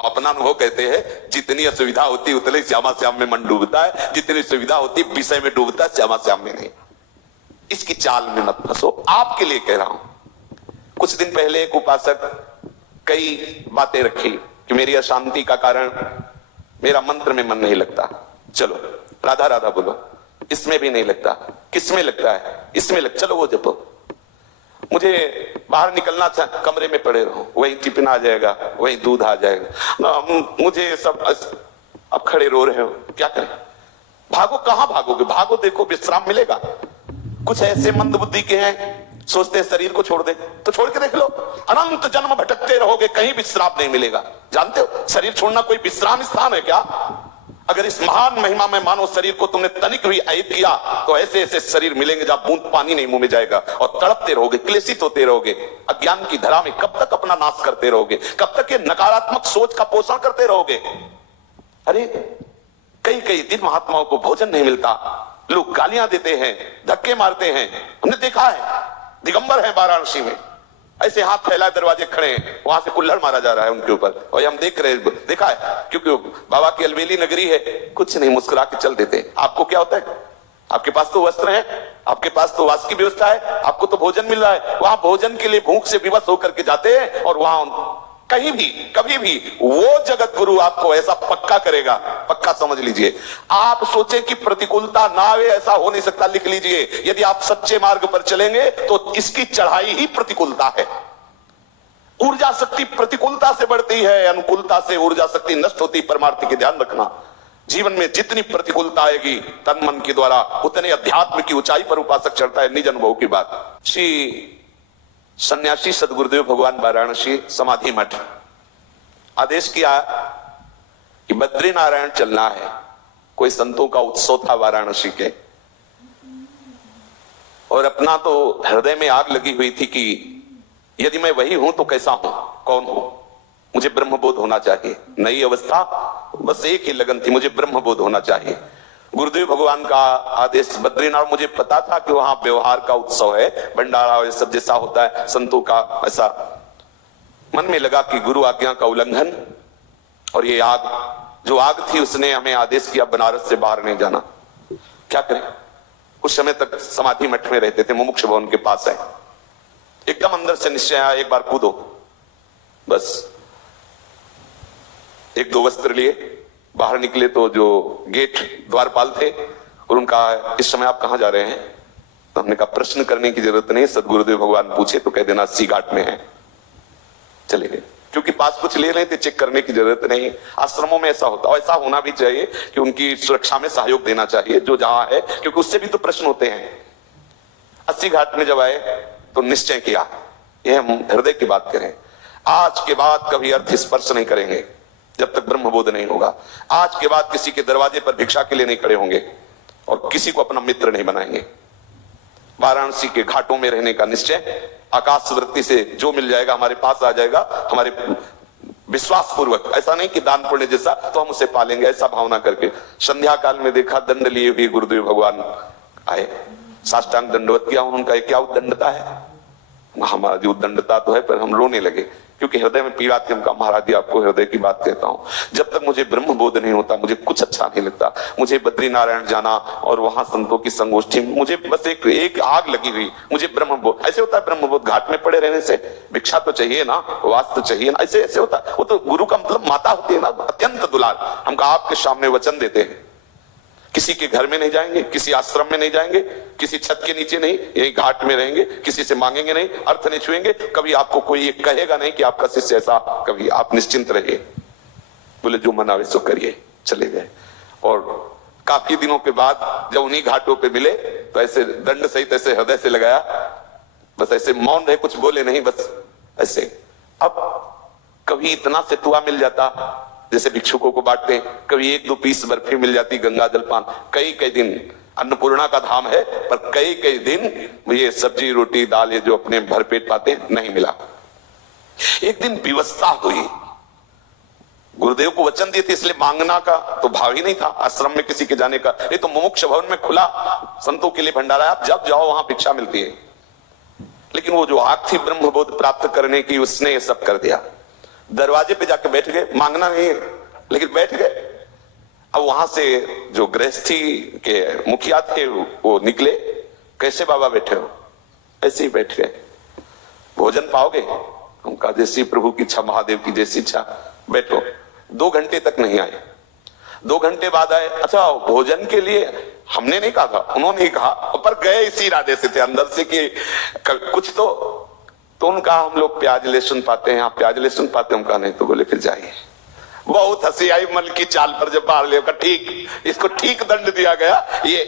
अपना अनुभव कहते हैं, जितनी असुविधा होती उतने श्यामा श्याम में मन डूबता है, जितनी सुविधा होती विषय में डूबता है, श्यामा श्याम में नहीं। इसकी चाल में मत फंसो, आपके लिए कह रहा हूं। कुछ दिन पहले एक उपासक कई बातें रखी कि मेरी अशांति का कारण मेरा मंत्र में मन नहीं लगता। चलो राधा राधा बोलो, इसमें भी नहीं लगता, किसमें लगता है? इसमें लग, चलो वो जपो। मुझे बाहर निकलना था, कमरे में पड़े रहो, वहीं टिफिन आ जाएगा, वहीं दूध आ जाएगा, मुझे सब। अब खड़े रो रहे हो, क्या करें? भागो, कहां भागोगे? भागो, देखो विश्राम मिलेगा। कुछ ऐसे मंद बुद्धि के हैं, सोचते हैं शरीर को छोड़ दे, तो छोड़ के देख लो, अनंत जन्म भटकते रहोगे, कहीं विश्राम नहीं मिलेगा। जानते हो शरीर छोड़ना कोई विश्राम स्थान है क्या? अगर इस महान महिमा में मानव शरीर को तुमने तनिक भी अहित किया तो ऐसे ऐसे शरीर मिलेंगे जहां बूंद पानी नहीं मुंह में जाएगा, और तड़पते रहोगे, क्लेशित होते रहोगे, अज्ञान की धरा में कब तक अपना नाश करते रहोगे? कब तक ये नकारात्मक सोच का पोषण करते रहोगे? अरे कई कई दिन महात्माओं को भोजन नहीं मिलता, लोग गालियां देते हैं, धक्के मारते हैं। हमने देखा है, दिगंबर है वाराणसी में, ऐसे हाथ फैलाए दरवाजे खड़े हैं, वहां से कुल्हड़ मारा जा रहा है उनके ऊपर, और हम देख रहे हैं, देखा है, क्योंकि बाबा की अलबेली नगरी है, कुछ नहीं, मुस्कुरा के चल देते। आपको क्या होता है? आपके पास तो वस्त्र है, आपके पास तो वास की व्यवस्था है, आपको तो भोजन मिल रहा है, वहां भोजन के लिए भूख से विवश होकर के जाते हैं, और वहां कहीं भी कभी भी वो जगत गुरु आपको ऐसा पक्का करेगा, पक्का समझ लीजिए। आप सोचे कि प्रतिकूलता ना आवे, ऐसा हो नहीं सकता, लिख लीजिए। यदि आप सच्चे मार्ग पर चलेंगे तो इसकी चढ़ाई ही प्रतिकूलता है। ऊर्जा शक्ति प्रतिकूलता से बढ़ती है, अनुकूलता से ऊर्जा शक्ति नष्ट होती। परमार्थ की ध्यान रखना, जीवन में जितनी प्रतिकूलता आएगी तन मन के द्वारा, उतने अध्यात्म की ऊंचाई पर उपासक चढ़ता है। निज अनुभव की बात। श्री सन्यासी सदगुरुदेव भगवान वाराणसी समाधि मठ आदेश किया कि बद्रीनारायण चलना है। कोई संतों का उत्सव था वाराणसी के, और अपना तो हृदय में आग लगी हुई थी कि यदि मैं वही हूं तो कैसा हूं, कौन हूं? मुझे ब्रह्मबोध होना चाहिए। नई अवस्था, बस एक ही लगन थी, मुझे ब्रह्मबोध होना चाहिए। गुरुदेव भगवान का आदेश बद्रीनाथ। मुझे पता था कि वहां व्यवहार का उत्सव है, भंडारा ये सब जैसा होता है संतों का, ऐसा मन में लगा कि गुरु आज्ञा का उल्लंघन, और ये आग, जो आग थी उसने हमें आदेश किया बनारस से बाहर नहीं जाना। क्या करें? कुछ समय तक समाधि मठ में रहते थे, मुमुक्ष भवन के पास है। एकदम अंदर से निश्चय आया, एक बार कूदो। बस एक दो वस्त्र लिए बाहर निकले तो जो गेट द्वारपाल थे, और उनका इस समय आप कहां जा रहे हैं? तो हमने कहा प्रश्न करने की जरूरत नहीं, सदगुरुदेव भगवान पूछे तो कह देना अस्सी घाट में है। चले गए, क्योंकि पास कुछ ले रहे थे, चेक करने की जरूरत नहीं। आश्रमों में ऐसा होता, और ऐसा होना भी चाहिए कि उनकी सुरक्षा में सहयोग देना चाहिए जो जहां है, क्योंकि उससे भी तो प्रश्न होते हैं। अस्सी घाट में जब आए तो निश्चय किया, यह हम हृदय की बात करें, आज के बाद कभी अर्थ स्पर्श नहीं करेंगे जब तक ब्रह्मबोध नहीं होगा। आज के बाद किसी के दरवाजे पर भिक्षा के लिए नहीं खड़े होंगे, और किसी को अपना मित्र नहीं बनाएंगे। वाराणसी के घाटों में रहने का निश्चय, आकाश वृत्ति से जो मिल जाएगा हमारे पास आ जाएगा, हमारे विश्वास पूर्वक, ऐसा नहीं कि दान पुण्य जैसा तो हम उसे पालेंगे, ऐसा भावना करके। संध्या काल में देखा दंड लिए हुए गुरुदेव भगवान आए, साष्टांग दंडवत किया। उनका क्या उद्दंडता है? हमारी उद्दंडता तो है, पर हम रोने लगे, क्योंकि हृदय में पीड़ा थी। हम कहा महाराज जी आपको हृदय की बात कहता हूं, जब तक मुझे ब्रह्मबोध नहीं होता मुझे कुछ अच्छा नहीं लगता। मुझे बद्रीनारायण जाना और वहां संतों की संगोष्ठी, मुझे बस एक आग लगी हुई, मुझे ब्रह्मबोध। ऐसे होता है ब्रह्मबोध, घाट में पड़े रहने से भिक्षा तो चाहिए ना, वास तो चाहिए ना, ऐसे ऐसे होता है। वो तो गुरु का मतलब माता होती है ना, अत्यंत दुलार। हम कहा आपके सामने वचन देते हैं, किसी के घर में नहीं जाएंगे, किसी आश्रम में नहीं जाएंगे, किसी छत के नीचे नहीं, यही घाट में रहेंगे, किसी से मांगेंगे नहीं, अर्थ नहीं छुएंगे, कभी आपको कोई ये कहेगा नहीं कि आपका शिष्य ऐसा, कभी आप निश्चिंत रहिए। बोले जो मन आवे सो करिए। चले गए, और काफी दिनों के बाद जब उन्हीं घाटों पे मिले तो ऐसे दंड सहित ऐसे हृदय से लगाया, बस ऐसे मौन रहे, कुछ बोले नहीं, बस ऐसे। अब कभी इतना सेतुआ मिल जाता जैसे भिक्षुकों को बांटते, कभी एक दो पीस बर्फी मिल जाती, गंगा जलपान। कई कई दिन, अन्नपूर्णा का धाम है, पर कई कई दिन ये सब्जी रोटी दाल ये जो अपने भरपेट पाते नहीं मिला। एक दिन विवशता हुई, गुरुदेव को वचन दिए थे इसलिए मांगना का तो भाव ही नहीं था आश्रम में किसी के जाने का। ये तो मुमुक्ष भवन में खुला संतों के लिए भंडारा है, आप जब जाओ वहां भिक्षा मिलती है। लेकिन वो जो आग थी ब्रह्मबोध प्राप्त करने की, उसने ये सब कर दिया। दरवाजे पे जाके बैठ गए, मांगना नहीं लेकिन बैठ गए। अब वहां से जो गृहस्थी के मुखिया थे वो निकले, कैसे बाबा बैठे हो? ऐसे ही बैठ गए। भोजन पाओगे? हम कहा जैसी प्रभु की इच्छा, महादेव की जैसी इच्छा, बैठो। 2 घंटे तक नहीं आए। 2 घंटे बाद आए। अच्छा भोजन के लिए हमने नहीं कहा था, उन्होंने ही कहा, पर गए इसी इरादे से थे अंदर से कि कुछ तो उनका हम लोग प्याज लहसुन पाते हैं, आप प्याज लहसुन पाते हैं? हम कहा नहीं। तो बोले फिर जाइए। बहुत हंसी आई मन की चाल पर जब बाहर लेकर, ठीक इसको ठीक दंड दिया गया। ये